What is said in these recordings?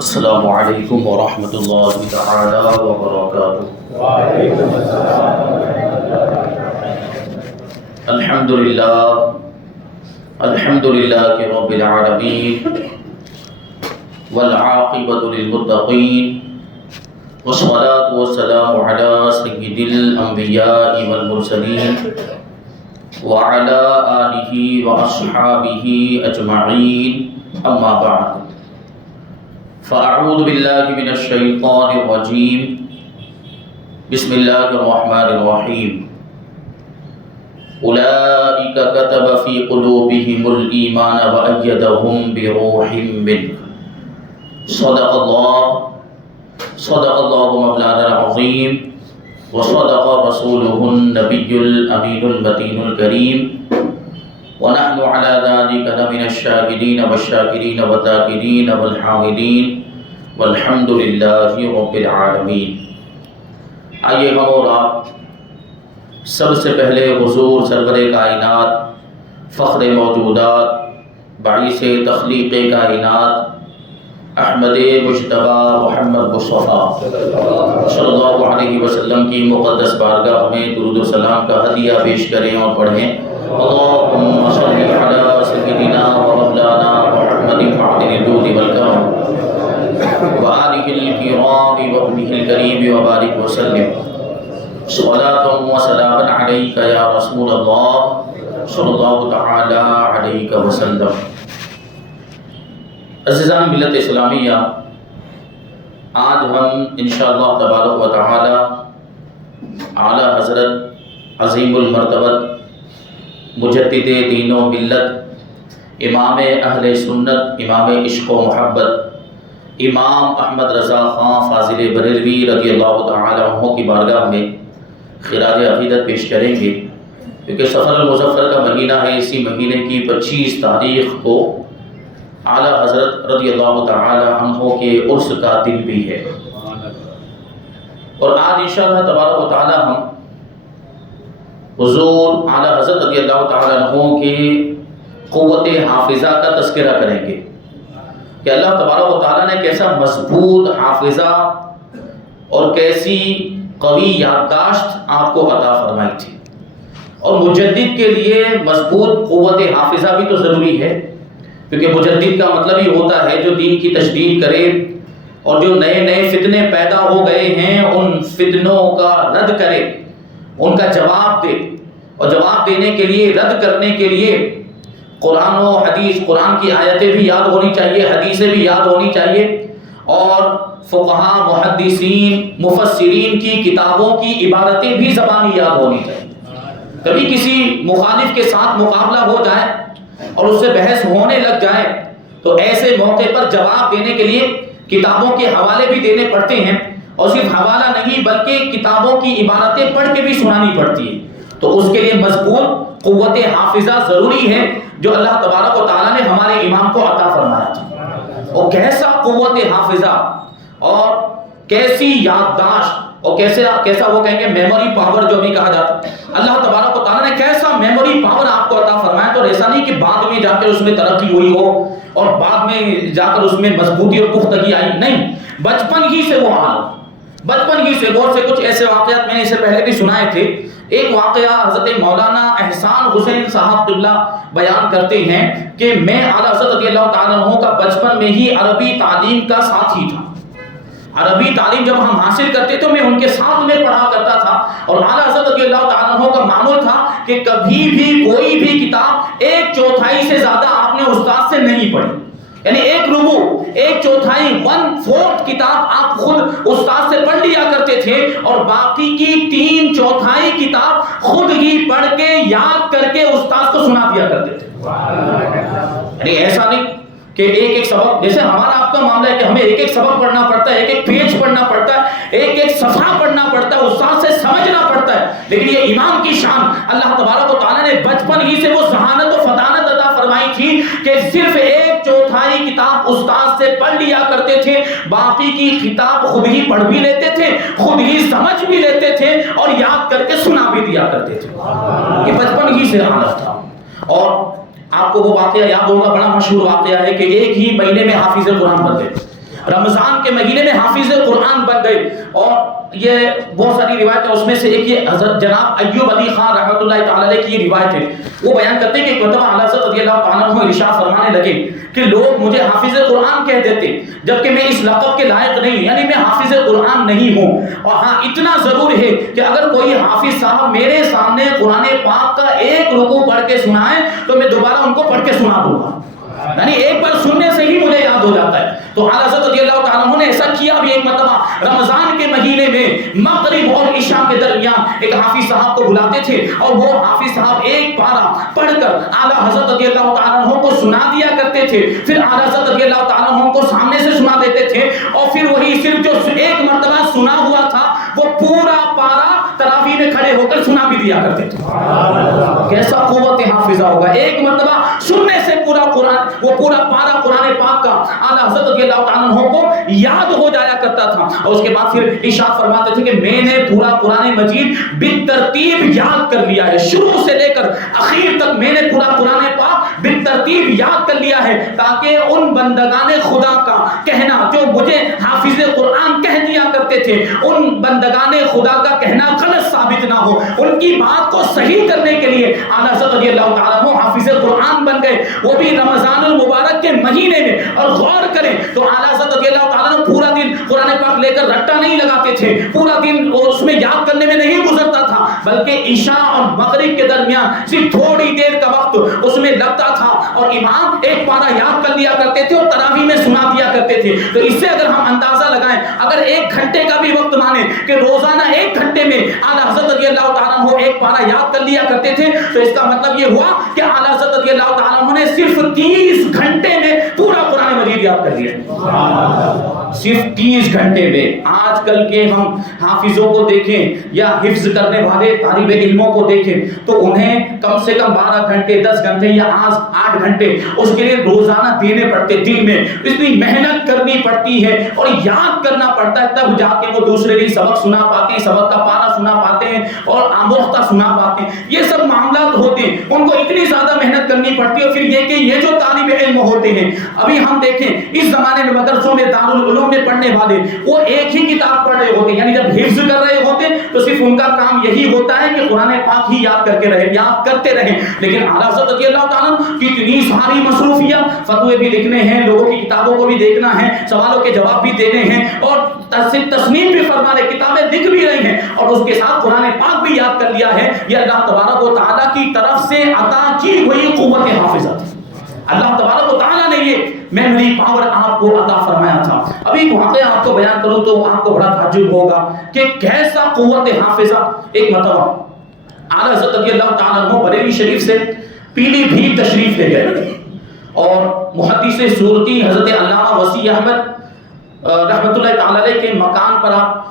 السلام علیکم ورحمۃ اللہ تعالی وبرکاتہ۔ وعلیکم السلام۔ الحمد للہ رب العالمین والعاقبۃ للمتقین والصلاة والسلام علی سید الانبیاء والمرسلین وعلی آلہ واصحابہ اجمعین، اما بعد فاعوذ باللہ من الشیطان الرجیم، بسم اللہ الرحمن الرحیم۔ اولئک کتب فی قلوبہم الایمان وأیدہم بروح منہ۔ صدق اللہ مولانا العظیم وصدق رسولہ النبی الامین المتین الکریم، ونحن على ذلك لمن الشاهدين والشاكرين والذاكرين والحامدين والحمد للہ رب العالمین۔ آئیے ہم اور آپ سب سے پہلے حضور سرور کائنات، فخر موجودات، باعث تخلیق کائنات، احمد مجتبی محمد مصطفیٰ صلی اللہ علیہ وسلم کی مقدس بارگاہ میں درود و سلام کا ہدیہ پیش کریں اور پڑھیں۔ اللہم صلی علی سیدنا و مولانا محمد معدن الجود والکرم وآلہ الکرام وابنہ الکریم وبارک وسلم، صلاۃ و سلام علیک یا رسول اللہ صلی اللہ تعالی علیہ وسلم۔ عزیزان ملت اسلامیہ، آج ہم انشاءاللہ تبارک و تعالی اعلی حضرت عظیم المرتبت مجدد دین و ملت، امام اہل سنت، امام عشق و محبت، امام احمد رضا خان فاضل بریلوی رضی اللہ تعالی عنہ کی بارگاہ میں خراج عقیدت پیش کریں گے، کیونکہ سفر المظفر کا مہینہ ہے۔ اسی مہینے کی 25 تاریخ کو اعلیٰ حضرت رضی اللہ تعالی عنہ کے عرس کا دن بھی ہے، اور آج انشاءاللہ تبارک و تعالی ہم حضور اعلیٰ حضرت رضی اللہ تعالی عنہ کی قوت حافظہ کا تذکرہ کریں گے کہ اللہ تبارک و تعالی نے کیسا مضبوط حافظہ اور کیسی قوی یادداشت آپ کو عطا فرمائی تھی۔ اور مجدد کے لیے مضبوط قوت حافظہ بھی تو ضروری ہے، کیونکہ مجدد کا مطلب ہی ہوتا ہے جو دین کی تجدید کرے اور جو نئے نئے فتنے پیدا ہو گئے ہیں ان فتنوں کا رد کرے، ان کا جواب دے، اور جواب دینے کے لیے، رد کرنے کے لیے قرآن و حدیث، قرآن کی آیتیں بھی یاد ہونی چاہیے، حدیثیں بھی یاد ہونی چاہیے، اور فقہاء، محدثین، مفسرین کی کتابوں کی عبارتیں بھی زبانی یاد ہونی چاہیے۔ کبھی کسی مخالف کے ساتھ مقابلہ ہو جائے اور اس سے بحث ہونے لگ جائے تو ایسے موقع پر جواب دینے کے لیے کتابوں کے حوالے بھی دینے پڑتے ہیں، اور صرف حوالہ نہیں بلکہ کتابوں کی عبارتیں پڑھ کے بھی سنانی پڑتی ہے۔ تو اس کے لیے مضبوط قوت حافظہ ضروری ہے جو اللہ تبارک و تعالیٰ نے ہمارے امام کو عطا فرمایا تھا۔ اور کیسا قوت حافظہ اور کیسی یادداشت اور کیسا وہ کہیں گے میموری پاور جو بھی کہا جاتا ہے، اللہ تبارک و تعالیٰ نے کیسا میموری پاور آپ کو عطا فرمایا۔ تو ایسا نہیں کہ بعد میں جا کر اس میں ترقی ہوئی ہو اور بعد میں جا کر اس میں مضبوطی اور پختگی آئی، نہیں، بچپن ہی سے وہ حال، بچپن ہی سے غور سے کچھ ایسے واقعات میں نے اسے پہلے بھی سنائے تھے۔ ایک واقعہ حضرت مولانا احسان حسین صاحب قبلہ بیان کرتے ہیں کہ میں اعلیٰ حضرت رضی اللہ تعالیٰ عنہ کا بچپن میں ہی عربی تعلیم کا ساتھی تھا۔ عربی تعلیم جب ہم حاصل کرتے تو میں ان کے ساتھ میں پڑھا کرتا تھا، اور اعلیٰ حضرت رضی اللہ تعالیٰ عنہ کا معمول تھا کہ کبھی بھی کوئی بھی کتاب 1/4 سے زیادہ آپ نے استاد سے نہیں پڑھی، یعنی 1/4 1/4 کتاب آپ خود استاد سے پڑھ لیا کرتے تھے، اور باقی کی 3/4 کتاب خود ہی پڑھ کے یاد کر کے استاد کو سنا دیا کرتے تھے۔ یعنی ایسا نہیں کہ ایک سبق، جیسے ہمارا آپ کا معاملہ ہے کہ ہمیں ایک سبق پڑھنا پڑتا ہے، ایک پیج پڑھنا پڑتا ہے، ایک صفحہ پڑھنا پڑتا ہے، استاد سے سمجھنا پڑتا ہے، لیکن یہ امام کی شان اللہ تبارک و تعالیٰ نے بچپن ہی سے وہ ذہانت و فطانت عطا فرمائی تھی کہ صرف 1/4 کتاب استاد سے پڑھ لیا کرتے تھے، باقی کی کتاب خود ہی پڑھ بھی لیتے تھے، خود ہی سمجھ بھی لیتے تھے، اور یاد کر کے سنا بھی دیا کرتے تھے۔ یہ بچپن ہی سے حالت تھا۔ اور آپ کو وہ واقعہ یاد ہوگا، بڑا مشہور واقعہ ہے کہ ایک ہی مہینے میں حافظ قرآن بنتے، رمضان کے مہینے میں حافظ قرآن بن گئے. اور یہ بہت ساری روایت ہے، اس میں سے ایک یہ حضرت جناب ایوب علی خان رحمۃ اللہ تعالی علیہ کی یہ روایت ہے. وہ بیان کرتے ہیں کہ ایک مرتبہ اعلیٰ حضرت رضی اللہ تعالیٰ عنہ ارشاد فرمانے لگے کہ لوگ مجھے حافظ قرآن کہہ دیتے جبکہ میں اس لقب کے لائق نہیں، یعنی میں حافظ قرآن نہیں ہوں. اور ہاں اتنا ضرور ہے کہ اگر کوئی حافظ صاحب میرے سامنے قرآن پاک کا ایک رکوع پڑھ کے سنائے تو میں دوبارہ ان کو پڑھ کے سنا دوں گا، یعنی ایک بار سننے سے ہی مجھے یاد ہو جاتا ہے. تو اعلیٰ حضرت رضی اللہ تعالیٰ عنہ نے ایسا کیا بھی ایک مرتبہ رمضان کے مہینے میں مغرب اور عشاء کے درمیان ایک حافظ صاحب کو بلاتے تھے اور وہ حافظ صاحب ایک پارہ پڑھ کر اعلیٰ حضرت رضی اللہ تعالیٰ عنہ کو سنا دیا کرتے تھے. پھر اعلیٰ حضرت رضی اللہ تعالیٰ عنہ کو سامنے سے سنا دیتے تھے اور پھر وہی صرف جو ایک مرتبہ سنا ہوا تھا وہ پورا پارہ تراویح میں کھڑے ہو کر سنا بھی دیا کرتے تھے. کیسا قوت حافظہ ہوگا، ایک مرتبہ سننے سے پورا قرآن، وہ پورا پارہ قرآن پاک کا اعلیٰ حضرت رضی اللہ تعالیٰ عنہ کو یاد ہو جایا کرتا تھا. اور اس کے بعد پھر ارشاد فرماتے تھے کہ میں نے پورا قرآن مجید بالترتیب یاد کر لیا ہے، شروع سے لے کر اخیر تک میں نے پورا قرآن پاک بالترتیب یاد کر لیا ہے تاکہ ان بندگان خدا کا کہنا جو مجھے حافظ قرآن کہہ دیا کرتے تھے، ان بندگان خدا کا کہنا غلط ثابت نہ ہو. ان کی بات کو صحیح کرنے کے لیے اعلیٰ حضرت رضی اللہ تعالیٰ عنہ حافظ قرآن بن گئے، وہ بھی رمضان المبارک کے مہینے میں. اور غور کریں تو اعلیٰ حضرت رضی اللہ تعالیٰ عنہ پورا دن قرآن پاک لے کر رٹا نہیں لگاتے تھے، پورا دن اس میں یاد کرنے میں نہیں گزرتا تھا، بلکہ عشاء اور مغرب کے درمیان صرف تھوڑی دیر کا وقت اس میں لگتا تھا اور امام ایک پارہ یاد کر لیا کرتے تھے اور تراویح میں سنا دیا کرتے تھے. تو اس سے اگر ہم اندازہ لگائیں، اگر ایک گھنٹے کا بھی وقت مانیں کہ روزانہ ایک گھنٹے میں اعلیٰ حضرت رضی اللہ تعالیٰ عنہ ایک پارہ یاد کر لیا کرتے تھے، تو اس کا مطلب یہ ہوا کہ اعلیٰ حضرت رضی اللہ تعالیٰ عنہ نے صرف 30 گھنٹے میں پورا قرآن مجید یاد کر لیا، صرف 30 گھنٹے میں. آج کل کے ہم حافظوں کو دیکھیں یا حفظ کرنے والے طالب علموں کو دیکھیں تو انہیں کم سے کم 12 گھنٹے 10 گھنٹے یا 8 گھنٹے اس کے لیے روزانہ دینے پڑتے، دن میں اتنی محنت کرنی پڑتی ہے اور یاد کرنا پڑتا ہے، تب جا کے وہ دوسرے دن سبق سنا پاتے ہیں، سبق کا پارہ سنا پاتے ہیں اور آموختہ سنا پاتے ہیں. یہ سب معاملات ہوتے ہیں، ان کو اتنی زیادہ محنت کرنی پڑتی ہے. اور پھر یہ کہ یہ جو طالب علم ہوتے ہیں، ابھی ہم دیکھیں اس زمانے میں مدرسوں میں دارالعلوم میں پڑھنے والے وہ ایک ہی کتاب پڑھ رہے ہوتے ہیں، یعنی جب حفظ کر رہے ہوتے ہیں تو صرف ان کا کام یہی ہوتا ہے کہ قرآن پاک ہی یاد کرتے رہیں. لیکن اعلیٰ حضرت رضی اللہ تعالیٰ کی اتنی ساری مصروفیات، فتوے بھی لکھنے ہیں، لوگوں کی کتابوں کو بھی دیکھنا ہے، سوالوں کے جواب بھی دینے ہیں اور تصنیف بھی فرمانے، کتابیں لکھ بھی رہی ہیں اور اس کے ساتھ قرآن پاک بھی یاد کر لیا ہے. یہ اللہ تبارک و تعالیٰ کی طرف سے عطا کی ہوئی قوت حافظہ تھی. اللہ تبارک و تعالیٰ نے یہ میموری پاور آپ کو عطا فرمایا تھا. ابھی ایک واقعہ آپ کو بیان کروں تو آپ کو بڑا تعجب ہوگا کہ کیسا قوت حافظہ. ایک مرتبہ اعلیٰ حضرت رضی اللہ تعالیٰ عنہ بریلی شریف سے پیلی بھیت تشریف لے گئے اور محدث سورتی حضرت علامہ وسیع احمد رحمۃ اللہ تعالیٰ علیہ کے مکان پر آپ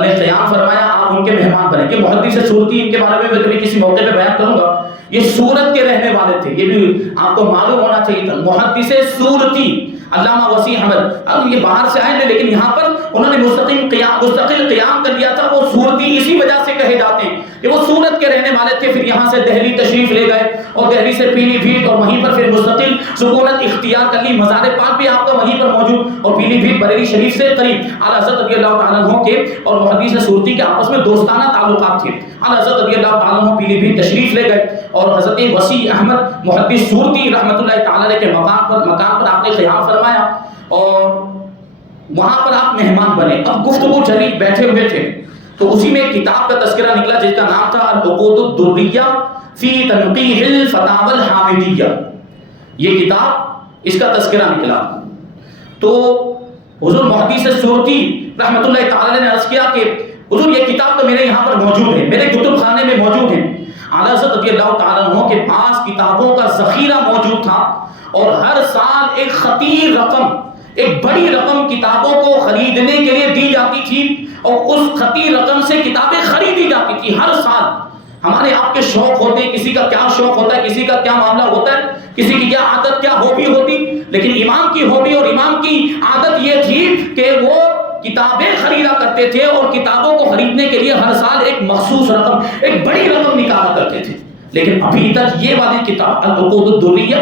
نے قیام فرمایا، آپ ان کے مہمان بنے. کہ محدث سورتی ان کے بارے میں کبھی کسی موقع پہ بیان کروں گا. یہ سورت کے رہنے والے تھے، یہ بھی آپ کو معلوم ہونا چاہیے تھا. محدث سورتی علامہ وسیع احمد، اب یہ باہر سے آئے تھے لیکن یہاں پر انہوں نے مستقل قیام کر لیا تھا. وہ سورتی اسی وجہ سے کہے جاتے ہیں کہ وہ سورت کے رہنے والے تھے. پھر یہاں سے دہلی تشریف لے گئے اور دہلی سے پیلی بھیت اور وہیں پر پھر مستقل سکونت اختیار کر لی. مزار پاک بھی آپ کا وہیں پر موجود اور پیلی بھیت بریلی شریف سے قریب. اعلیٰ حضرت رضی اللہ تعالیٰ عنہ کے اور محدث سورتی کے آپس میں دوستانہ تعلقات تھے. اعلیٰ حضرت رضی اللہ تعالیٰ عنہ پیلی بھیت تشریف لے گئے اور حضرت وسیع احمد محدث سورتی رحمۃ اللہ تعالیٰ علیہ کے مقام پر آپ نے قیام فرمایا اور وہاں پر آپ مہمان بنے. اب گفتگو چلی، بیٹھے ہوئے تھے تو اسی میں ایک کتاب کا تذکرہ نکلا جس کا نام تھا العقود الدریہ فی تنقیح الفتاوی الحامدیہ. یہ کتاب، اس کا تذکرہ نکلا تو حضور محدث سورتی رحمۃ اللہ تعالی نے عرض کیا کہ حضور یہ کتاب تو میرے یہاں پر موجود ہے، میرے کتب خانے میں موجود ہے. اعلیٰ حضرت رضی اللہ تعالیٰ عنہ کے پاس کتابوں کا ذخیرہ موجود تھا اور ہر سال ایک خطیر رقم، ایک بڑی رقم کتابوں کو خریدنے کے لیے دی جاتی تھی اور اس خطیر رقم سے کتابیں خریدی جاتی تھی ہر سال. ہمارے آپ کے شوق ہوتے ہیں، کسی کا کیا شوق ہوتا ہے، کسی کا کیا معاملہ ہوتا ہے، کسی کی کیا عادت، کیا ہابی ہوتی. لیکن امام کی ہابی اور امام کی عادت یہ تھی کہ وہ کتابیں خریدا کرتے تھے اور کتابوں کو خریدنے کے لیے ہر سال ایک مخصوص رقم، ایک بڑی رقم نکالا کرتے تھے. لیکن ابھی تک یہ والی کتاب العقود الدریہ،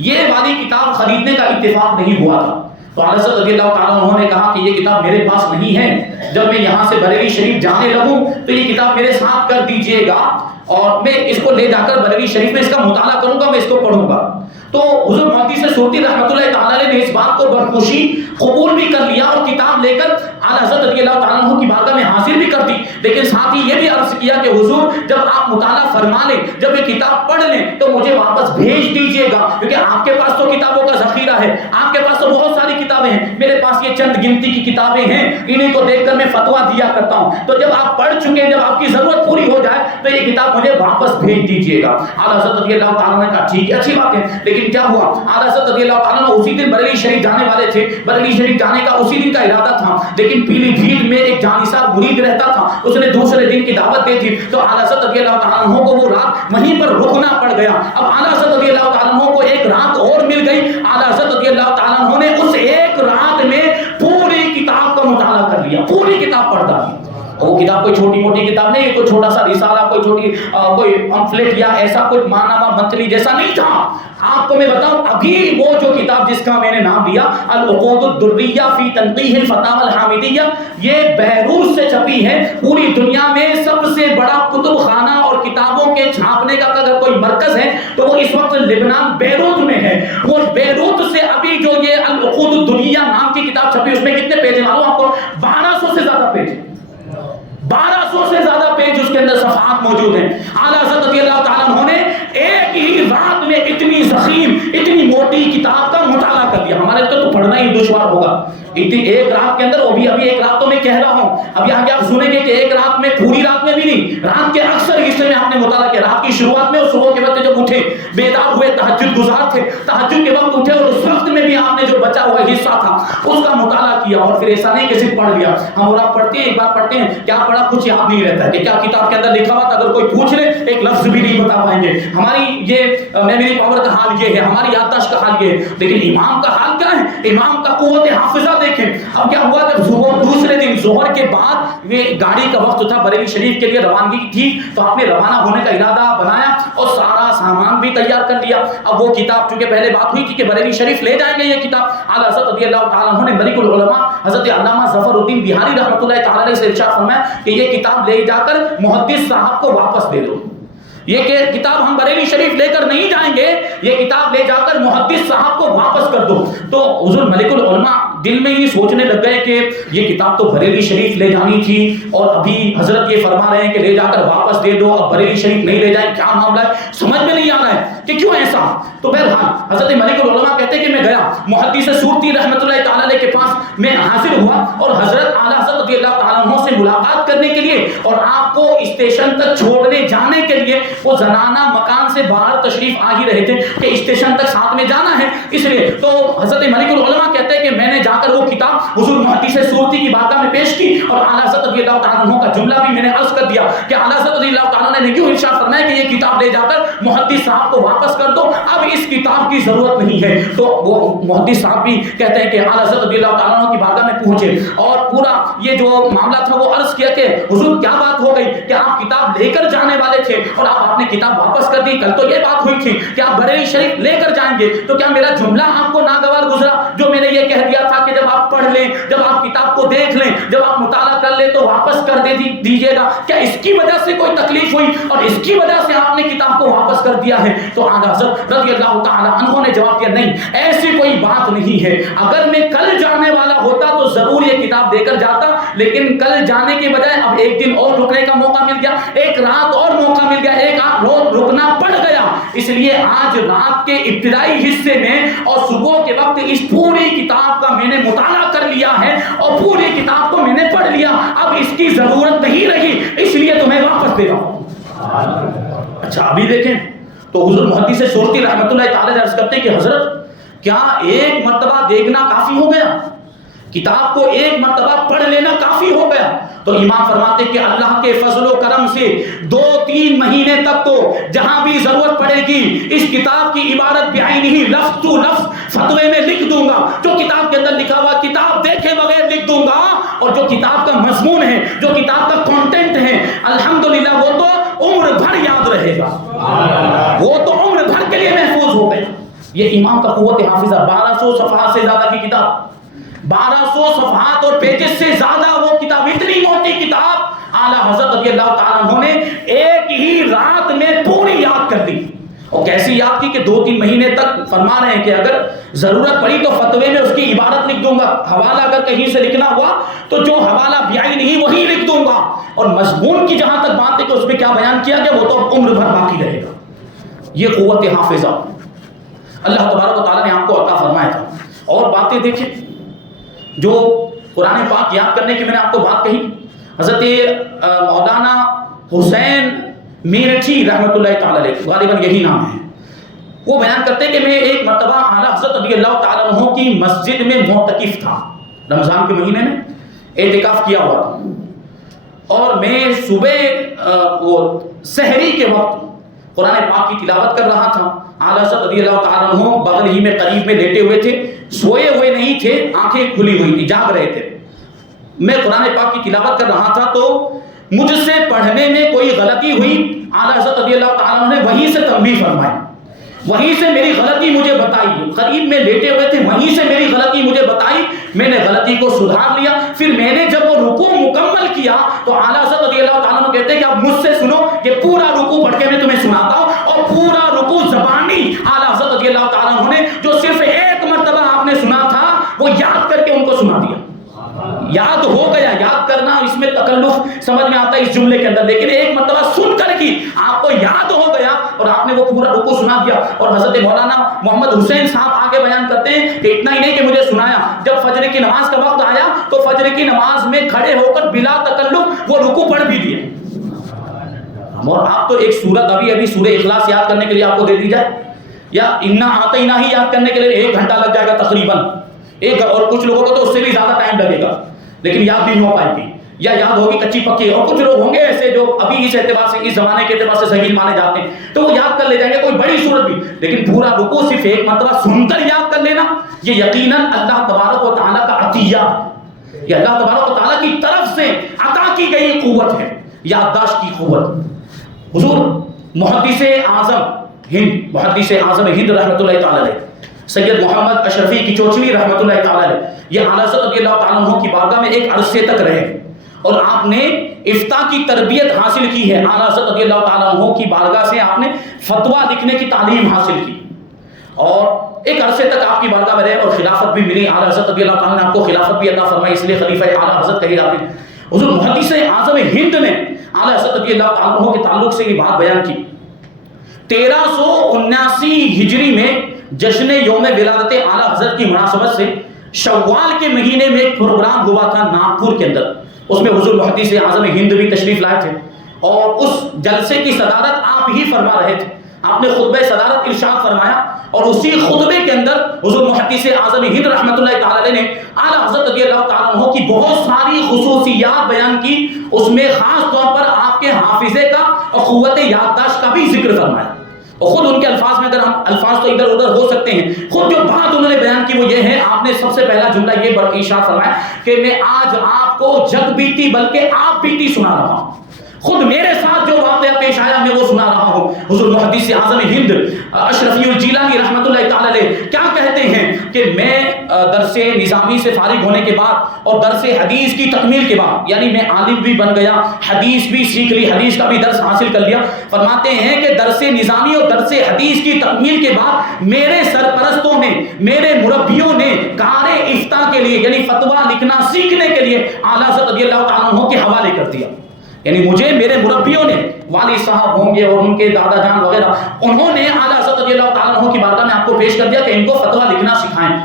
یہ والی کتاب خریدنے کا اتفاق نہیں ہوا تھا. تو حضرت رضی اللہ تعالیٰ عنہ نے کہا کہ یہ کتاب میرے پاس نہیں ہے، جب میں یہاں سے بریلی شریف جانے لگوں تو یہ کتاب میرے ساتھ کر دیجئے گا اور میں اس کو لے جا کر بریلی شریف میں اس کا مطالعہ کروں گا، میں اس کو پڑھوں گا۔ تو حضور محدث سورتی رحمۃ اللہ تعالیٰ نے اس بات کو بخوشی قبول بھی کر لیا اور کتاب لے کر اعلیٰ حضرت رضی اللہ تعالیٰ عنہ کی بارگاہ میں حاضر بھی کر دی، لیکن ساتھ ہی یہ بھی عرض کیا کہ حضور جب آپ مطالعہ فرما لیں، جب یہ کتاب پڑھ لیں تو مجھے واپس بھیج دیجئے گا، کیونکہ آپ کے پاس تو کتابوں کا ذخیرہ ہے، آپ کے پاس تو بہت ساری کتابیں ہیں، میرے پاس یہ چند گنتی کی کتابیں ہیں، انہیں کو دیکھ کر میں فتویٰ دیا کرتا ہوں، تو جب آپ پڑھ چکے، جب آپ کی ضرورت پوری ہو جائے تو یہ کتاب مجھے واپس بھیج دیجئے گا۔ اعلیٰ حضرت رضی اللہ تعالیٰ نے کہا ٹھیک ہے، اچھی بات ہے، لیکن کیا ہوا؟ اعلیٰ حضرت رضی اللہ تعالیٰ نے اسی دن بریلی شریف جانے والے تھے، بریلی شریف جانے کا اسی دن کا ارادہ تھا، لیکن پیلی بھیت میں ایک جانثار مرید رہتا تھا، اس نے دوسرے دن کی دعوت دی تھی، تو اعلیٰ حضرت رضی اللہ تعالیٰ عنہ کو وہ رات وہیں پر رکنا پڑ گیا۔ اب اعلیٰ حضرت رضی اللہ تعالیٰ عنہ کو ایک رات اور مل گئی، اعلیٰ حضرت رضی اللہ تعالیٰ عنہ نے اس ایک رات میں پوری کتاب کا مطالعہ کر لیا، پوری کتاب پڑھ ڈالی۔ وہ کتاب کوئی چھوٹی موٹی کتاب نہیں، کوئی چھوٹا سا رسالہ، کوئی چھوٹی کوئی پمفلٹ یا ایسا کوئی ماہنامہ منتھلی جیسا نہیں تھا۔ آپ کو میں بتاؤں، ابھی وہ جو کتاب جس کا میں نے نام لیا العقود الدریہ فی تنقیح الفتاوی الحامدیہ، یہ بیروت سے چھپی ہے۔ پوری دنیا میں سب سے بڑا کتب خانہ اور کتابوں کے چھاپنے کا اگر کوئی مرکز ہے تو وہ اس وقت لبنان بیروت میں ہے۔ وہ بیروت سے ابھی جو یہ العقود الدریہ نام کی کتاب چھپی، اس میں کتنے پیج ہیں معلوم آپ کو؟ 1200 سے زیادہ پیج، 1200 سے زیادہ پیج اس کے اندر صفحات موجود ہیں۔ اعلیٰ حضرت رضی اللہ تعالیٰ عنہ نے ایک ہی رات میں اتنی ضخیم، اتنی موٹی کتاب کا مطالعہ کر لیا۔ ہمارے تو پڑھنا ہی دشوار ہوگا ایک رات کے اندر، وہ بھی ابھی ایک رات تو میں کہہ رہا ہوں، اب یہاں کے آپ سنیں گے کہ ایک رات میں، پوری رات میں بھی نہیں، رات کے اکثر حصے میں آپ نے مطالعہ کیا۔ رات کی شروعات میں اور صبح کے وقت جب اٹھے، بیدار ہوئے، تہجد گزار تھے، تہجد کے وقت اٹھے اور اس وقت میں بھی آپ نے جو بچا ہوا حصہ تھا اس کا مطالعہ کیا، اور پھر ایسا نہیں کہ صرف پڑھ لیا۔ ہم اور آپ پڑھتے ہیں، ایک بار پڑھتے ہیں، کیا پڑھا کچھ یاد نہیں رہتا ہے کہ کیا کتاب کے اندر لکھا ہوا تھا، اگر کوئی پوچھ لے ایک لفظ بھی نہیں بتا پائیں گے۔ ہماری یہ میموری پاور کا حال یہ ہے، ہماری یادداشت کا حال یہ ہے، لیکن امام کا حال کیا ہے؟ امام کا قوت حافظہ دیکھیں۔ اب کیا ہوا کہ دوسرے دن ظہر کے بعد یہ گاڑی کا وقت تھا، بریلی شریف کے لیے روانگی تھی، تو آپ نے روانہ ہونے کا ارادہ بنایا اور سارا سامان بھی تیار کر لیا۔ اب وہ کتاب، چونکہ پہلے بات ہوئی تھی کہ بریلی شریف لے جائیں گے یہ کتاب، اعلیٰ حضرت رضی اللہ تعالیٰ عنہ نے ملک العلماء حضرت علامہ ظفر الدین بہاری رحمۃ اللہ تعالیٰ علیہ سے ارشاد فرمایا کہ یہ کتاب لے جا کر محدث صاحب کو واپس دے دو۔ یہ کہ کتاب ہم بریلی شریف لے کر نہیں جائیں گے، یہ کتاب لے جا کر محدث صاحب کو واپس کر دو۔ تو حضور ملک العلماء دل میں یہ سوچنے لگ گئے کہ یہ کتاب تو بریلی شریف لے جانی تھی، اور ابھی حضرت یہ فرما رہے ہیں کہ لے جا کر واپس دے دو، اب بریلی شریف نہیں لے جائیں، کیا معاملہ ہے؟ سمجھ میں نہیں آ رہا ہے کہ کیوں ایسا۔ تو بہرحال حضرت ملک العلماء کہتے ہیں کہ میں گیا محدث سورتی رحمۃ اللہ تعالیٰ علیہ کے پاس، میں حاضر ہوا اور حضرت اعلیٰ حضرت رضی اللہ تعالیٰ عنہ سے ملاقات کرنے کے لیے اور آپ کو اسٹیشن تک چھوڑنے جانے کے لیے، وہ زنانہ مکان سے باہر تشریف آ ہی رہے تھے کہ اسٹیشن تک ساتھ میں جانا ہے، اس لیے تو حضرت ملک العلماء کہتے ہیں کہ میں نے جا کر وہ کتاب حضور محدث سورتی کی بارگاہ میں پیش کی، اور اعلیٰ حضرت رضی اللہ تعالیٰ عنہ کا جملہ بھی میں نے عرض کر دیا کہ اعلیٰ حضرت رضی اللہ تعالیٰ نے کیوں ارشاد فرمایا کہ یہ کتاب لے جا کر محدث صاحب کو واپس کر دو، اب اس کتاب کی ضرورت نہیں ہے۔ تو وہ محدث صاحب بھی کہتے ہیں کہ اعلیٰ حضرت رضی اللہ تعالیٰ عنہ کی بارگاہ میں پہنچے اور پورا یہ جو معاملہ تھا وہ عرض کیا کہ حضور کیا بات ہو گئی کہ آپ کتاب لے کر جانے والے تھے اور آپ نے کتاب واپس کر دی، کل تو یہ بات ہوئی تھی کہ آپ بریلی شریف لے کر جائیں گے، تو کیا میرا جملہ آپ کو ناگوار گزرا جو میں نے یہ کہہ دیا تھا کہ جب آپ پڑھ لیں، جب آپ کتاب کو دیکھ لیں، جب آپ مطالعہ کر لیں تو واپس کر دیجیے گا، کیا اس کی وجہ سے کوئی تکلیف ہوئی اور اس کی وجہ سے آپ نے کتاب کو واپس کر دیا ہے؟ تو اعلیٰ حضرت رضی اللہ تعالی عنہ نے جواب دیا نہیں، ایسی کوئی بات نہیں ہے، اگر میں کل جانے والا ہوتا تو ضرور یہ کتاب دے کر جاتا، لیکن کل جانے کے بجائے اب ایک دن اور رکنے کا موقع مل گیا، ایک رات اور موقع مل گیا، ایک رات رکنا پڑ گیا، اس لیے آج رات کے ابتدائی حصے میں اور صبح کے وقت اس پوری کتاب کا میں نے مطالعہ کر لیا ہے اور پوری کتاب کو میں نے پڑھ لیا، اب اس کی ضرورت نہیں رہی، اس لیے تمہیں واپس دے رہا ہوں۔ اچھا ابھی دیکھیں تو حضور محدث سورتی رحمۃ اللہ تعالی عرض کرتے ہیں کہ حضرت کیا ایک مرتبہ دیکھنا کافی ہو گیا؟ کتاب کو ایک مرتبہ پڑھ لینا کافی ہو گیا؟ تو امام فرماتے کہ اللہ کے فضل و کرم سے 2-3 مہینے تک تو جہاں بھی ضرورت پڑے گی اس کتاب کی عبارت بعینہ لفظ تو لفظ فتوے میں لکھ دوں گا، جو کتاب کے اندر لکھا ہوا کتاب دیکھے بغیر لکھ دوں گا، اور جو کتاب کا مضمون ہے، جو کتاب کا کنٹینٹ ہے، الحمدللہ وہ تو عمر بھر یاد رہے گا، وہ تو عمر بھر کے لیے محفوظ ہو گیا۔ یہ امام کا قوت حافظہ 1200 صفحات سے زیادہ کی کتاب، 1200 صفحات اور پیجز سے زیادہ وہ کتاب، اتنی موٹی کتاب اعلیٰ حضرت رضی اللہ تعالیٰ عنہ نے ایک ہی رات میں پوری یاد کر دی. اور کیسی یاد کی کہ 2-3 مہینے تک فرما رہے ہیں کہ اگر ضرورت پڑی تو فتوے میں اس کی عبارت لکھ دوں گا، حوالہ اگر کہیں سے لکھنا ہوا تو جو حوالہ بیائی نہیں وہی لکھ دوں گا. اور مضمون کی جہاں تک بات ہے کہ اس میں کیا بیان کیا گیا وہ تو اب عمر بھر باقی رہے گا. یہ قوت حافظہ اللہ تبارک و تعالیٰ نے آپ کو عطا فرمایا تھا. اور باتیں دیکھیں جو قرآن پاک یاد کرنے کی میں نے آپ کو بات کہی، حضرت مولانا حسین میرٹھی رحمۃ اللہ تعالیٰ علیہ، غالباً یہی نام ہے، وہ بیان کرتے ہیں کہ میں ایک مرتبہ اعلیٰ حضرت رضی اللہ تعالیٰ عنہ کی مسجد میں معتکف تھا. رمضان کے مہینے میں اعتکاف کیا ہوا تھا، اور میں صبح وہ سحری کے وقت قرآن پاک کی تلاوت کر رہا تھا. اعلیٰ حضرت رضی اللہ تعالیٰ عنہ بغل ہی میں قریب میں لیٹے ہوئے تھے، سوئے ہوئے نہیں تھے، آنکھیں کھلی ہوئی تھی، جاگ رہے تھے. میں قرآن پاک کی تلاوت کر رہا تھا تو مجھ سے پڑھنے میں کوئی غلطی ہوئی. اعلیٰ حضرت رضی اللہ تعالیٰ عنہ نے وہیں سے تنبیہ فرمائی، وہیں سے میری غلطی مجھے بتائی. قریب میں لیٹے ہوئے تھے، وہیں سے میری غلطی مجھے بتائی، میں نے غلطی کو سدھار لیا. پھر میں نے جب وہ رکوع مکمل کیا تو اعلیٰ حضرت رضی اللہ تعالیٰ عنہ کہتے ہیں کہ اب مجھ سے سنو، یہ پورا رکوع پڑھ کے میں تمہیں سناتا ہوں. اور پورا رکوع زبانی اعلیٰ حضرت رضی اللہ تعالیٰ عنہ نے جو صرف ایک مرتبہ آپ نے سنا تھا وہ یاد کر کے ان کو سنا دیا. یاد ہو گیا. یاد کرنا اس میں تکلف سمجھ میں آتا ہے اس جملے کے اندر، لیکن ایک مرتبہ سن کر کی آپ کو یاد ہو گیا اور آپ نے وہ پورا رکوع سنا دیا. اور حضرت مولانا محمد حسین صاحب آگے بیان کرتے ہیں کہ اتنا ہی نہیں کہ مجھے سنایا، جب فجر کی نماز کا وقت آیا تو فجر کی نماز میں کھڑے ہو کر بلا تکلف وہ رکوع پڑھ بھی دیے. اور آپ تو ایک سورت ابھی سورہ اخلاص یاد کرنے کے لیے آپ کو دے دی جائے یا انا اعطیناہ ہی یاد کرنے کے لیے 1 گھنٹہ لگ جائے گا تقریباً، اور کچھ لوگوں کو تو اس سے بھی زیادہ ٹائم لگے گا، لیکن یاد بھی نہیں ہو پائے گی یا یاد ہوگی کچی پکی. اور کچھ لوگ ہوں گے ایسے جو ابھی اس اعتبار سے اس زمانے کے اعتبار سے صحیح مانے جاتے ہیں تو وہ یاد کر لے جائیں گے کوئی بڑی صورت بھی، لیکن پورا رکوع صرف ایک مرتبہ سن کر یاد کر لینا یہ یقیناً اللہ تبارک و تعالیٰ کا عطیہ، یہ اللہ تبارک و تعالیٰ کی طرف سے عطا کی گئی قوت ہے، یادداشت کی قوت. حضور محدث اعظم ہند رحمۃ اللہ تعالیٰ علیہ سید محمد اشرفی کی چوچلی رحمۃ اللہ تعالیٰ علیہ، یہ اعلیٰ حضرت رضی اللہ تعالیٰ عنہ کی بارگاہ میں ایک عرصے تک رہے اور آپ نے افتاء کی تربیت حاصل کی ہے. اعلیٰ حضرت رضی اللہ تعالیٰ عنہ کی بارگاہ سے آپ نے فتویٰ لکھنے کی تعلیم حاصل کی اور ایک عرصے تک آپ کی بارگاہ میں رہے اور خلافت بھی ملی. اعلیٰ حضرت رضی اللہ تعالیٰ نے آپ کو خلافت بھی عطا فرمائی، اس لیے خلیفہ اعلیٰ حضرت کہے جاتے ہیں. حضور محدث اعظم ہند نے اعلیٰ حضرت رضی اللہ تعالیٰ عنہ کے تعلق سے یہ بات بیان کی. 1379 ہجری میں جشن یوم ولادت اعلیٰ حضرت کی مناسبت سے شوال کے مہینے میں ایک پروگرام ہوا تھا ناگپور کے اندر. اس میں حضور محدث اعظم ہند بھی تشریف لائے تھے اور اس جلسے کی صدارت آپ ہی فرما رہے تھے. آپ نے خطبہ صدارت ارشاد فرمایا اور اسی خطبے کے اندر حضور محدث اعظم ہند رحمۃ اللہ تعالی علیہ نے اعلیٰ حضرت رضی اللہ تعالیٰ عنہ کی بہت ساری خصوصیات بیان کی. اس میں خاص طور پر آپ کے حافظے کا اور قوت یادداشت کا بھی ذکر فرمایا. اور خود ان کے الفاظ میں اگر ہم الفاظ تو ادھر ادھر ہو سکتے ہیں، خود جو بات انہوں نے بیان کی وہ یہ ہے، آپ نے سب سے پہلا جملہ یہ ارشاد فرمایا کہ میں آج آپ کو جگ بیتی بلکہ آپ بیتی سنا رہا ہوں. خود میرے ساتھ جو واقعہ پیش آیا میں وہ سنا رہا ہوں. حضور محدث اعظم ہند اشرفی الجیلانی رحمۃ اللہ تعالی علیہ کیا کہتے ہیں کہ میں درس نظامی سے فارغ ہونے کے بعد اور درس حدیث کی تکمیل کے بعد، یعنی میں عالم بھی بن گیا، حدیث بھی سیکھ لی، حدیث کا بھی درس حاصل کر لیا. فرماتے ہیں کہ درس نظامی اور درس حدیث کی تکمیل کے بعد میرے سرپرستوں نے، میرے مربیوں نے کار افتاء کے لیے یعنی فتویٰ لکھنا سیکھنے کے لیے اعلیٰ حضرت رضی اللہ تعالیٰ عنہ کے حوالے کر دیا. یعنی مجھے میرے مربیوں نے، والد صاحب ہوں گے اور ان کے دادا جان وغیرہ، انہوں نے اعلیٰ حضرت رضی اللہ تعالیٰ عنہ کی بارگاہ میں آپ کو پیش کر دیا کہ ان کو فتویٰ لکھنا سکھائیں.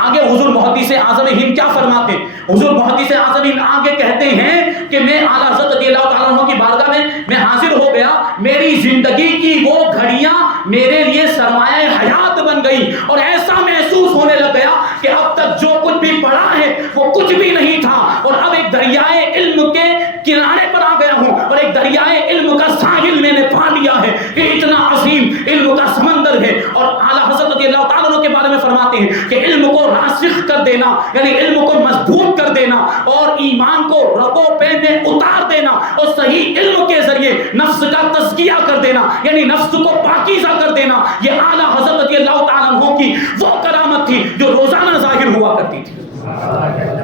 آگے حضور محدث اعظم ہند کیا فرماتے ہیں؟ حضور محدث اعظم ہند آگے کہتے ہیں کہ میں اعلیٰ حضرت رضی اللہ تعالیٰ عنہ کی بارگاہ میں حاضر ہو گیا. میری زندگی کی وہ گھڑیاں میرے لیے سرمایہ حیات بن گئی اور ایسا محسوس ہونے لگ گیا کہ اب تک جو کچھ بھی پڑھا ہے وہ کچھ بھی نہیں تھا اور اب ایک دریائے علم کے کنارے پر آ گیا ہوں اور ایک دریائے علم کا ساحل میں نے پا لیا ہے. یہ اتنا عظیم علم کا سمندر ہے. اور اعلیٰ حضرت رضی اللہ تعالیٰ عنہ کے بارے میں فرماتے ہیں کہ علم کو راسخ کر دینا یعنی علم کو مضبوط کر دینا اور ایمان کو رگو پے میں اتار دینا اور صحیح علم کے ذریعے نفس کا تزکیہ کر دینا یعنی نفس کو پاکیزہ کر دینا، یہ اعلیٰ حضرت رضی اللہ تعالیٰ عنہ کی وہ کرامت تھی جو روزانہ ظاہر ہوا کرتی تھی.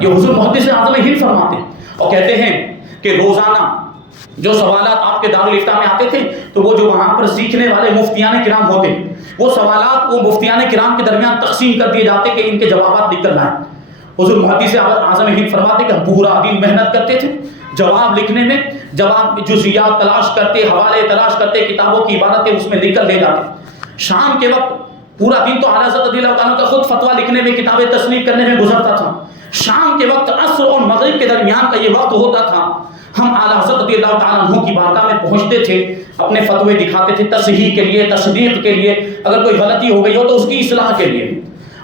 یہ حضور محدث اعظم ہند فرماتے ہیں اور کہتے ہیں کہ روزانہ جو سوالات آپ کے دارالفتاء میں آتے تھے تو وہ جو وہاں پر سیکھنے والے مفتیان کرام ہوتے وہ سوالات وہ مفتیان کرام کے درمیان تقسیم کر دیے جاتے کہ ان کے جوابات لکھ کر لائیں. حضور محدث اعظم ہند فرماتے کہ ہم پورا دن محنت کرتے تھے جواب لکھنے میں، جواب جزئیات تلاش کرتے، حوالے تلاش کرتے، کتابوں کی عبارتیں اس میں لکھ کر لے جاتے. شام کے وقت پورا دن تو اعلیٰ حضرت رضی اللہ تعالیٰ کا خود فتویٰ لکھنے میں، کتابیں تصنیف کرنے میں گزرتا تھا. شام کے وقت عصر اور مغرب کے درمیان کا یہ وقت ہوتا تھا، ہم اعلیٰ حضرت رضی اللہ تعالیٰ عنہ کی بارگاہ میں پہنچتے تھے، اپنے فتوے دکھاتے تھے تصحیح کے لیے، تصدیق کے لیے، اگر کوئی غلطی ہو گئی ہو تو اس کی اصلاح کے لیے.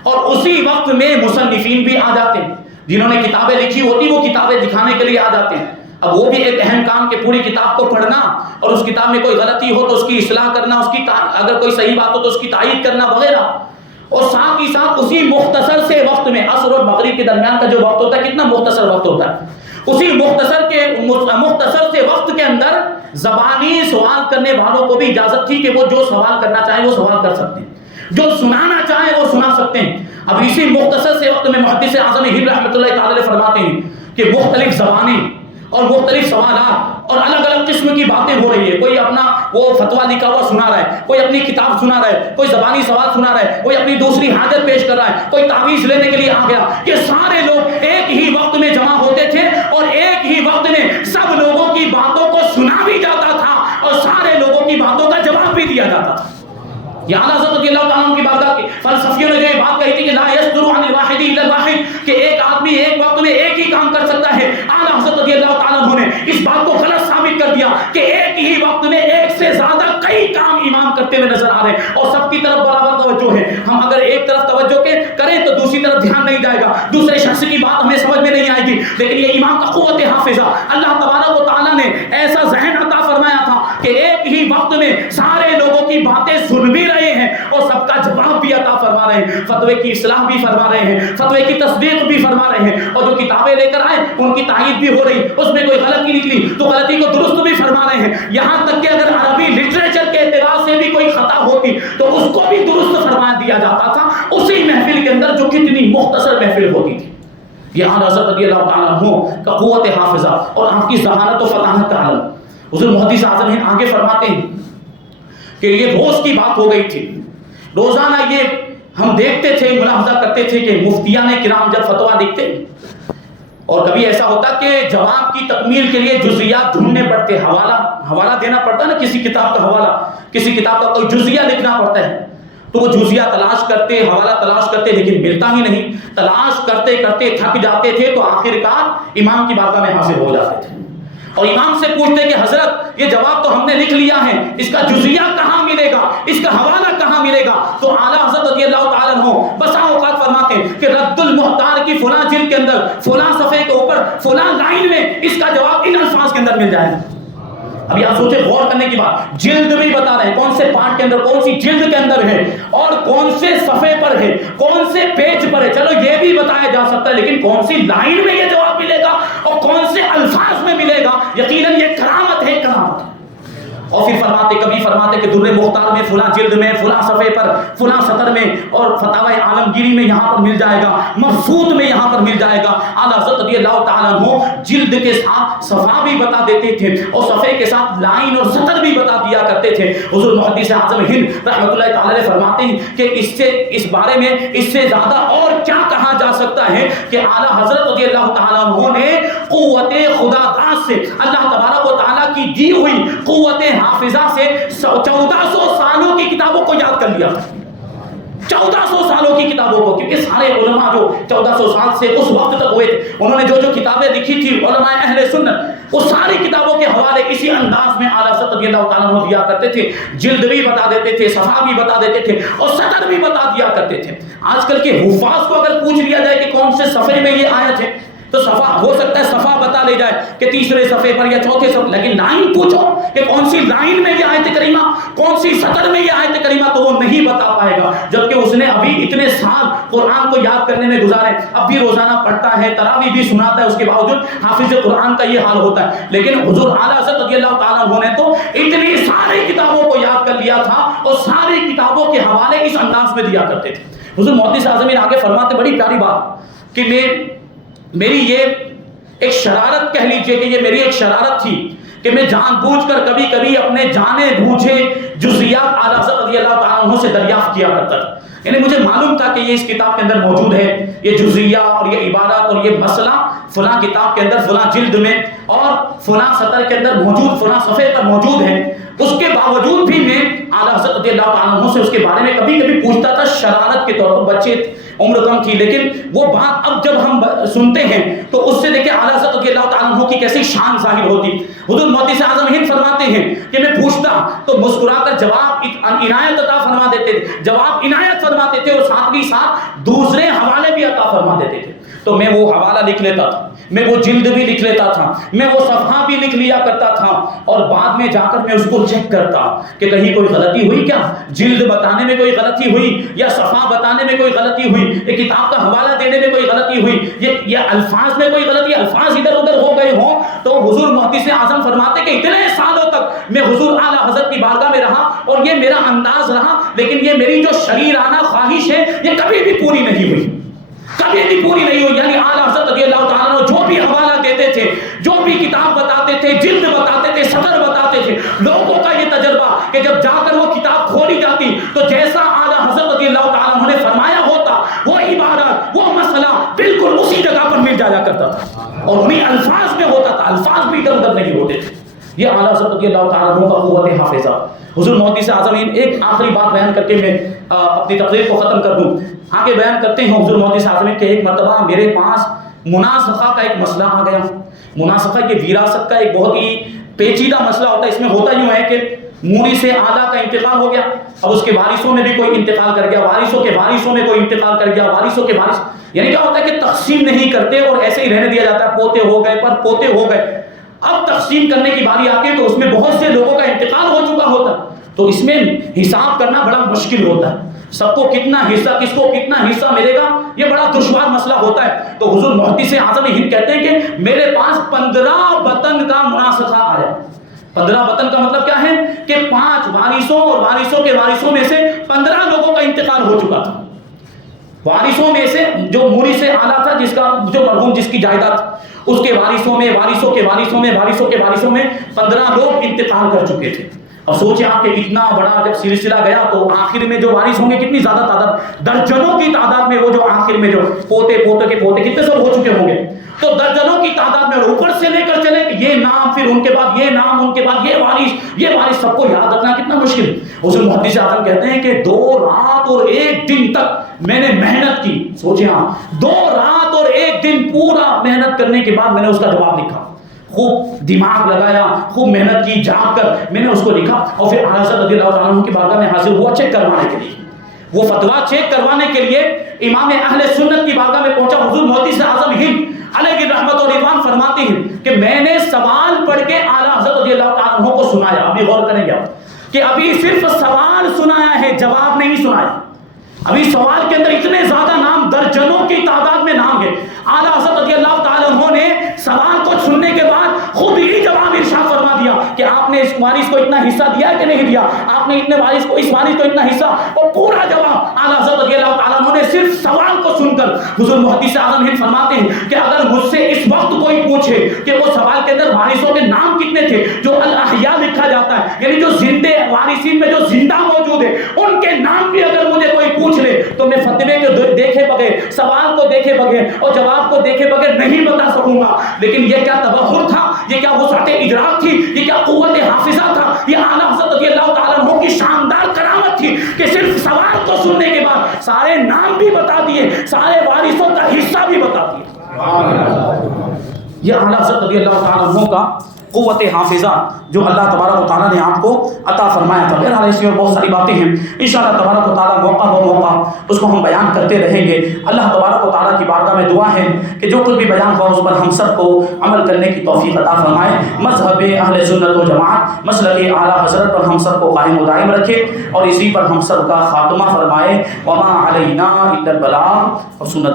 اور اسی وقت میں مصنفین بھی آ جاتے ہیں، جنہوں نے کتابیں لکھی ہوتی وہ کتابیں دکھانے کے لیے آ جاتے ہیں. اب وہ بھی ایک اہم کام کہ پوری کتاب کو پڑھنا اور اس کتاب میں کوئی غلطی ہو تو اس کی اصلاح کرنا، اس کی اگر کوئی صحیح بات ہو تو اس کی تائید کرنا وغیرہ. اور ساتھ ہی ساتھ اسی مختصر سے وقت میں، عصر اور مغرب کے درمیان کا جو وقت ہوتا ہے کتنا مختصر وقت ہوتا ہے، اسی مختصر سے وقت کے اندر زبانی سوال کرنے والوں کو بھی اجازت تھی کہ وہ جو سوال کرنا چاہیں وہ سوال کر سکتے ہیں، جو سنانا چاہیں وہ سنا سکتے ہیں. اب اسی مختصر سے وقت میں محدث اعظم ہند رحمۃ اللہ تعالی علیہ فرماتے ہیں کہ مختلف زبانیں اور مختلف سوالات اور الگ الگ قسم کی باتیں ہو رہی ہے. کوئی اپنا وہ فتویٰ لکھا ہوا سنا رہا ہے، کوئی اپنی کتاب سنا رہا ہے، کوئی زبانی سوال سنا رہا ہے، کوئی اپنی دوسری حاجت پیش کر رہا ہے، کوئی تعویذ لینے کے لیے آ گیا. یہ سارے لوگ ایک ہی وقت میں جمع ہوتے تھے اور ایک ہی وقت میں سب لوگوں کی باتوں کو سنا بھی جاتا تھا اور سارے لوگوں کی باتوں کا جواب بھی دیا جاتا تھا. یہ اعلیٰ حضرت رضی اللہ تعالیٰ عنہ کی بارگاہ کے فلسفیوں نے جو یہ بات کہی تھی کہ لا یصدر عن الواحد الا الواحد، کہ ایک آدمی ایک وقت میں ایک ہی کام کر سکتا ہے. اعلیٰ حضرت رضی اللہ تعالیٰ عنہ نے اس بات کو غلط ثابت کر دیا کہ ایک ہی وقت میں ایک سے زیادہ کئی کام امام کرتے ہوئے نظر آ رہے ہیں اور سب کی طرف برابر توجہ ہے. ہم اگر ایک طرف توجہ کریں تو دوسری طرف دھیان نہیں جائے گا، دوسرے شخص کی بات ہمیں سمجھ میں نہیں آئے گی. لیکن یہ امام کا قوت حافظہ، اللہ تبارک و تعالیٰ نے ایسا ذہن عطا فرمایا تھا کہ ایک ہی وقت میں سارے لوگوں کی باتیں سن بھی رہے ہیں اور سب کا جواب بھی عطا فرما رہے ہیں، فتوے کی اصلاح بھی فرما رہے ہیں، فتوے کی تصدیق بھی فرما رہے ہیں، اور جو کتابیں لے کر آئے ان کی تائید بھی ہو رہی، اس میں کوئی غلطی نکلی تو غلطی کو درست بھی فرما رہے ہیں. یہاں تک کہ اگر عربی لٹریچر کے اعتبار سے بھی کوئی خطا ہوتی تو اس کو بھی درست فرما دیا جاتا تھا اسی محفل کے اندر جو کتنی مختصر محفل ہوتی تھی. یہ اعلیٰ حضرت رضی اللہ تعالیٰ عنہ کا قوت حافظہ اور آپ کی ذہانت و فطانت کا عالم. حضور محدث اعظم ہند آگے فرماتے ہیں کہ یہ روز کی بات ہو گئی تھی. روزانہ یہ ہم دیکھتے تھے، ملاحظہ کرتے تھے کہ مفتیان کرام جب فتویٰ لکھتے اور کبھی ایسا ہوتا کہ جواب کی تکمیل کے لیے جزئیات ڈھونڈنے پڑتے، حوالہ دینا پڑتا نا، کسی کتاب کا حوالہ، کسی کتاب کا کوئی جزیہ لکھنا پڑتا ہے تو وہ جزیہ تلاش کرتے، حوالہ تلاش کرتے، لیکن ملتا ہی نہیں. تلاش کرتے کرتے تھک جاتے تھے تو آخرکار امام کی بارگاہ میں حاضر ہو جاتے تھے اور امام سے پوچھتے کہ حضرت یہ جواب تو ہم نے لکھ لیا ہے، اس کا جزیہ کہاں ملے گا، اس کا حوالہ کہاں ملے گا؟ تو اعلیٰ حضرت رضی اللہ تعالیٰ عنہ بسا اوقات فرماتے ہیں کہ رد المحتار کی فلاں جلد کے اندر فلاں صفحے کے اوپر فلاں لائن میں اس کا جواب ان الفاظ کے اندر مل جائے گا. اب یہاں سوچے، غور کرنے کی بات، جلد بھی بتا رہے ہیں کون سے پارٹ کے اندر، کون سی جلد کے اندر ہے اور کون سے صفحے پر ہے، کون سے پیج پر ہے. چلو یہ بھی بتایا جا سکتا ہے لیکن کون سی لائن میں یہ جواب ملے گا اور کون سے الفاظ میں ملے گا، یقیناً یہ کرامت ہے، کرامت. اور پھر کبھی فرماتے کہ در مختار میں فلاں جلد میں فلاں صفحے پر فلاں سطر میں اور فتاوی عالمگیری میں یہاں پر مل جائے گا، مبسوط میں یہاں پر مل جائے گا. اعلیٰ حضرت رضی اللہ تعالیٰ عنہ جلد کے ساتھ صفحہ بھی بتا دیتے تھے اور صفحے کے ساتھ لائن اور سطر بھی بتا دیا کرتے تھے. حضور محدث اعظم ہند رحمۃ اللہ تعالی علیہ فرماتے ہیں کہ اس بارے میں اس سے زیادہ اور کیا کہا جا سکتا ہے کہ اعلیٰ حضرت رضی اللہ تعالیٰ عنہ نے قوت خدا داد سے، اللہ تبارک و تعالیٰ کی دی ہوئی قوت حافظہ سے 1400 سالوں کی کتابوں کو یاد کر لیا. 1400 سالوں کی کتابوں کو، کیونکہ سارے علماء جو 1400 سال سے اس وقت تک ہوئے تھے انہوں نے جو کتابیں لکھی تھی علماء اہل سنت، وہ ساری کتابوں کے حوالے اسی انداز میں اعلیٰ حضرت رضی اللہ تعالیٰ عنہ دیا کرتے تھے. جلد بھی بتا دیتے تھے، صفحہ بھی بتا دیتے تھے اور سطر بھی بتا دیا کرتے تھے. آج کل کے حفاظ کو اگر پوچھ لیا جائے کہ کون سے صفحے میں یہ آیت ہے تو صفحہ ہو سکتا ہے صفحہ بتا لے جائے کہ تیسرے صفحے پر یا چوتھے صفحے، لیکن لائن پوچھو کہ کون سی لائن میں یہ آیت کریمہ، کون سی سطر میں یہ آیت کریمہ، تو وہ نہیں بتا پائے گا. جبکہ اس نے ابھی اتنے سال قرآن کو یاد کرنے میں گزارے، اب بھی روزانہ پڑھتا ہے، تراویح بھی سناتا ہے، اس کے باوجود حافظ قرآن کا یہ حال ہوتا ہے. لیکن حضور اعلیٰ حضرت رضی اللہ تعالیٰ عنہ نے تو اتنی ساری کتابوں کو یاد کر لیا تھا اور ساری کتابوں کے حوالے اس انداز میں دیا کرتے تھے. حضور محدث اعظم آگے فرماتے، بڑی پیاری بات، کہ میں میری یہ ایک شرارت کہہ لیجئے کہ یہ میری ایک شرارت تھی کہ میں جان بوجھ کر کبھی کبھی اپنے جانے بوجھے جزیات اعلیٰ حضرت رضی اللہ تعالیٰ عنہ سے دریافت کیا کرتا تھا. یعنی مجھے معلوم تھا کہ یہ اس کتاب کے اندر موجود ہے، یہ جزیہ اور یہ عبارت اور یہ مسئلہ فلاں کتاب کے اندر فلاں جلد میں اور فلاں سطر کے اندر موجود، فلاں صفحے پر موجود ہے. اس کے باوجود بھی میں اعلیٰ حضرت رضی اللہ تعالیٰ عنہ سے اس کے بارے میں کبھی کبھی پوچھتا تھا، شرارت کے طور پر، بچے عمر کم تھی. لیکن وہ بات اب جب ہم سنتے ہیں تو اس سے دیکھیں اعلیٰ حضرت رضی اللہ تعالیٰ عنہ کی کیسی شان ظاہر ہوتی. حضور محدث اعظم ہند فرماتے ہیں کہ میں پوچھتا تو مسکرا کر جواب عنایت عطا فرما دیتے تھے، جواب عنایت فرماتے تھے، اور ساتھ ہی ساتھ دوسرے حوالے بھی عطا فرما دیتے تھے. تو میں وہ حوالہ لکھ لیتا تھا، میں وہ جلد بھی لکھ لیتا تھا، میں وہ صفحہ بھی لکھ لیا کرتا تھا، اور بعد میں جا کر میں اس کو چیک کرتا کہ کہیں کوئی غلطی ہوئی کیا، جلد بتانے میں کوئی غلطی ہوئی یا صفحہ بتانے میں کوئی غلطی ہوئی، یہ کتاب کا حوالہ دینے میں کوئی غلطی ہوئی، یہ الفاظ میں کوئی غلطی، الفاظ ادھر ادھر ہو گئے ہوں. تو حضور محدث اعظم فرماتے کہ اتنے سالوں تک میں حضور اعلیٰ حضرت کی بارگاہ میں رہا اور یہ میرا انداز رہا، لیکن یہ میری جو شریرانہ خواہش ہے یہ کبھی بھی پوری نہیں ہوئی، کبھی بھی پوری نہیں ہوئی. یعنی اعلیٰ حضرت رضی اللہ تعالیٰ عنہ جو بھی حوالہ دیتے تھے، جو بھی کتاب بتاتے تھے، جلد بتاتے تھے، صدر بتاتے تھے، لوگوں کا یہ تجربہ کہ جب جا کر وہ کتاب کھولی جاتی تو جیسا اعلیٰ حضرت رضی اللہ تعالیٰ عنہ نے فرمایا ہوتا، وہ عبارت، وہ مسئلہ بالکل اسی جگہ پر مل جایا کرتا تھا اور انہیں الفاظ میں ہوتا تھا، الفاظ بھی ادھر ادھر نہیں ہوتے تھے. یہ اعلیٰ حضرت رضی اللہ تعالیٰ عنہ کا قوت حافظہ. حضور محدث اعظم ایک آخری بات بیان کر کے میں اپنی تقریر کو ختم کر دوں. آگے بیان کرتے ہیں حضور محدث اعظم کہ ایک مرتبہ میرے پاس مناسخہ کا ایک مسئلہ آ گیا. مناسخہ کی وراثت کا ایک بہت ہی پیچیدہ مسئلہ ہوتا ہے. اس میں ہوتا یوں ہے کہ مونی سے اعلیٰ کا انتقال ہو گیا، اب اس کے وارثوں میں بھی کوئی انتقال کر گیا، وارثوں کے وارثوں میں کوئی انتقال کر گیا، وارثوں کے وارث، یعنی کیا ہوتا ہے کہ تقسیم نہیں کرتے اور ایسے ہی رہنے دیا جاتا ہے، پوتے ہو گئے پر پوتے ہو گئے. اب تقسیم کرنے کی باری آتی ہے تو اس میں بہت سے لوگوں کا انتقال ہو چکا ہوتا ہے، تو اس میں حساب کرنا بڑا مشکل ہوتا ہے، سب کو کتنا حصہ، کس کو کتنا حصہ ملے گا، یہ بڑا دشوار مسئلہ ہوتا ہے. تو حضور محدث اعظم ہند کہتے ہیں کہ میرے پاس 15 بطن کا مناسخہ آیا. 15 بطن کا مطلب کیا ہے کہ 5 وارثوں اور وارثوں کے وارثوں میں سے 15 لوگوں کا انتقال ہو چکا تھا. وارثوں میں سے جو موری سے اعلیٰ تھا، جس کا جو مرحوم جس کی جائیداد، اس کے وارثوں میں، وارثوں کے وارثوں میں، وارثوں کے وارثوں میں 15 لوگ انتقال کر چکے تھے. اب سوچیں آپ کہ اتنا بڑا جب سلسلہ گیا تو آخر میں جو وارث ہوں گے کتنی زیادہ تعداد، درجنوں کی تعداد میں وہ جو آخر میں جو پوتے پوتے کے پوتے کتنے سب ہو چکے ہوں گے، تو درجنوں کی تعداد میں، اور اوپر سے لے کر چلے کہ یہ نام، پھر ان کے بعد یہ نام، ان کے بعد یہ وارث سب کو یاد رکھنا کتنا مشکل. حضور محدث اعظم کہتے ہیں کہ 2 رات اور 1 دن تک میں نے محنت کی. سوچیں آپ 2 رات اور 1 دن پورا محنت کرنے کے بعد میں نے اس کا جواب لکھا، خوب دماغ لگایا، خوب محنت کی، جاگ کر میں نے اس کو لکھا، اور پھر اعلیٰ حضرت رضی اللہ تعالیٰ عنہ کی بارگاہ میں حاضر ہوا چیک کروانے کے لیے. وہ فتویٰ چیک کروانے کے لیے امام اہل سنت کی بارگاہ میں پہنچا. حضور محدث اعظم ہند علیہ رحمت و رضوان فرماتے ہیں کہ میں نے سوال پڑھ کے اعلیٰ حضرت رضی اللہ تعالیٰ عنہ کو سنایا. ابھی غور کریں گے کہ ابھی صرف سوال سنایا ہے، جواب نہیں سنایا. ابھی سوال کے اندر اتنے زیادہ نام، درجنوں کی تعداد میں نام ہے. اعلیٰ حضرت رضی اللہ تعالیٰ عنہ نے سوال کو سننے کے بعد خود ہی جواب ارشاد فرما دیا کہ آپ نے اس وارث کو اتنا حصہ دیا کہ نہیں دیا، آپ نے اتنے وارث کو، اس وارث کو اتنا حصہ، اور پورا جواب اعلیٰ حضرت رضی اللہ تعالیٰ عنہ نے صرف سوال کو سن کر. حضور محدث اعظم ہند فرماتے ہیں کہ اگر مجھ سے اس وقت کوئی پوچھے کہ وہ سوال کے اندر وارثوں کے نام کتنے تھے، جو الاحیاء لکھا جاتا ہے، یعنی جو زندے وارثین میں جو زندہ موجود ہیں ان کے نام بھی اگر مجھے کوئی پوچھ لے تو میں فتوے کو دیکھے بغیر، سوال کو دیکھے بغیر اور جواب کو دیکھے بغیر نہیں بتا سکوں گا. لیکن یہ کیا تبحر تھا، یہ کیا وسعت ادراک تھی، یہ کیا قوت حافظہ تھا، یہ اعلیٰ حضرت رضی اللہ تعالیٰ عنہ کی شاندار کرامت تھی کہ صرف سوال کو سننے کے بعد سارے نام بھی بتا دیے، سارے وارثوں کا حصہ بھی بتا دیا. یہ اعلیٰ حضرت رضی اللہ تعالیٰ عنہ کا قوت حافظہ جو اللہ تبارک و تعالیٰ نے آپ کو عطا فرمایا تھا. بہرحال اس میں بہت ساری باتیں ہیں، انشاءاللہ تبارک و تعالیٰ موقع بہ موقع اس کو ہم بیان کرتے رہیں گے. اللہ تبارک و تعالیٰ کی بارگاہ میں دعا ہے کہ جو کچھ بھی بیان ہوا اس پر ہم سب کو عمل کرنے کی توفیق عطا فرمائے. مذہب اہل سنت و جماعت، مسلک اعلیٰ حضرت پر ہم سب کو قائم و دائم رکھے اور اسی پر ہم سب کا خاتمہ فرمائے. وما علینا الا البلاغ. اور سنت